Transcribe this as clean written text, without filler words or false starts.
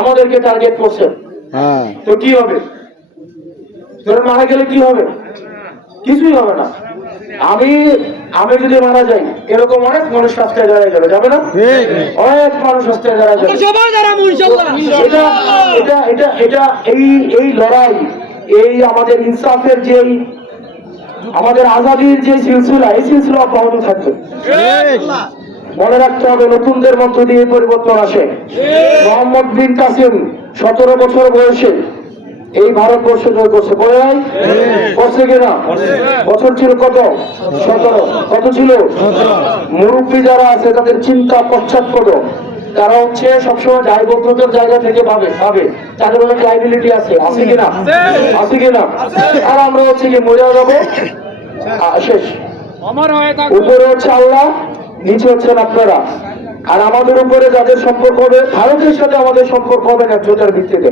আমাদেরকে টার্গেট করছে। তো কি হবে? তোরা মারা গেলে কি হবে? কিছুই হবে না। আমি যদি মারা যাই, এরকম অনেক মানুষ রাস্তায় দাঁড়ায় যাবে, যাবে না? অনেক মানুষ রাস্তায় দাঁড়ায় যাবে। এই লড়াই, এই আমাদের ইনসাফের যে আমাদের আজাদির যে সিলসিলা, এই সিলসিলা অব্যাহত থাকবে। মনে রাখতে হবে, নতুনদের মধ্য দিয়ে পরিবর্তন আসে। মোহাম্মদ বিন কাসিম 17 বছর বয়সে এই ভারতবর্ষ জয় করছে, বলে নাই? করছে কিনা? বছর ছিল কত? 17। কত ছিল? মুরব্বী যারা আছে তাদের চিন্তা পশ্চাৎপদ, তারা হচ্ছে সবসময় দায়বদ্ধতার জায়গা থেকে ভাবে তাদের অনেক লাইবিলিটি আছে, আছে কিনা? আছে কিনা? আর আমরা হচ্ছে কি মরে যাবো, শেষ। উপরে হচ্ছে আল্লাহ, নিচে হচ্ছেন আপনারা। আর আমাদের উপরে যাদের সম্পর্ক হবে, ভারতের সাথে আমাদের সম্পর্ক হবে না জোটের ভিত্তিতে।